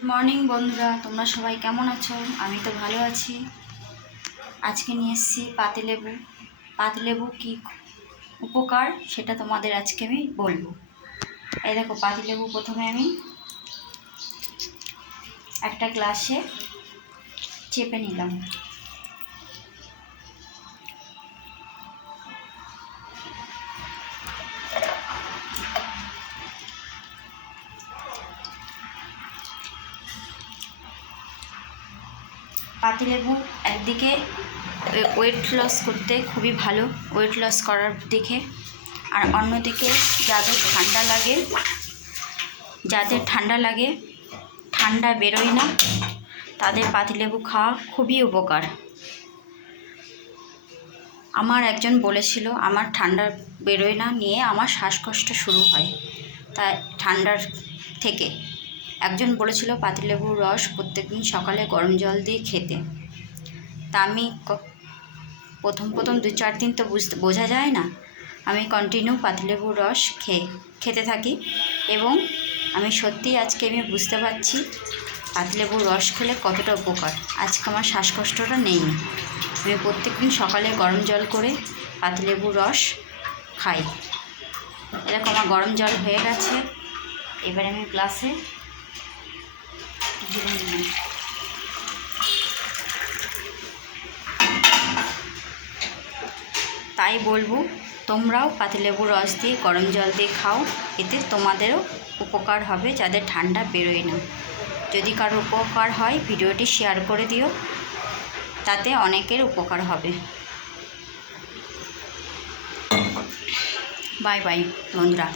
Good morning বন্ধুরা, তোমরা সবাই কেমন আছো? আমি তো ভালো আছি। আজকে নিয়ে এসেছি পাতিলেবু। পাতিলেবু কী উপকার সেটা তোমাদের আজকে আমি বলবো। এই দেখো, পাতিলেবু প্রথমে আমি একটা গ্লাসে চেপে নিলাম। পাতিলেবু একদিকে ওয়েট লস করতে খুবই ভালো, ওয়েট লস করার দিকে। আর অন্যদিকে যাদের ঠান্ডা লাগে, ঠান্ডা বেরোয় না, তাদের পাতিলেবু খাওয়া খুবই উপকার। আমার একজন বলেছিল আমার ঠান্ডা বেরোয় না নিয়ে আমার শ্বাসকষ্ট শুরু হয়, তাই ঠান্ডার থেকে একজন বলেছিল পাতিলেবুর রস প্রত্যেকদিন সকালে গরম জল দিয়ে খেতে। তা আমি প্রথম 2-4 দিন তো বোঝা যায় না, আমি কন্টিনিউ পাতিলেবুর রস খেতে থাকি এবং আমি সত্যিই আজকে আমি বুঝতে পারছি পাতিলেবুর রস খেলে কতটা উপকার। আজকে আমার শ্বাসকষ্টটা নেই। আমি প্রত্যেকদিন সকালে গরম জল করে পাতিলেবুর রস খাই। এরকম আমার গরম জল হয়ে গেছে। এবারে আমি গ্লাসে ঢেলে নিলাম। তাই বলবো, তোমরাও পাতিলেবুর রস দিয়ে গরম জল দিয়ে খাও, এতে তোমাদেরও উপকার হবে যাদের ঠান্ডা বেরোয় না। যদি কারো উপকার হয় ভিডিওটি শেয়ার করে দিও, তাতে অনেকের উপকার হবে। বাই বাই বন্ধুরা।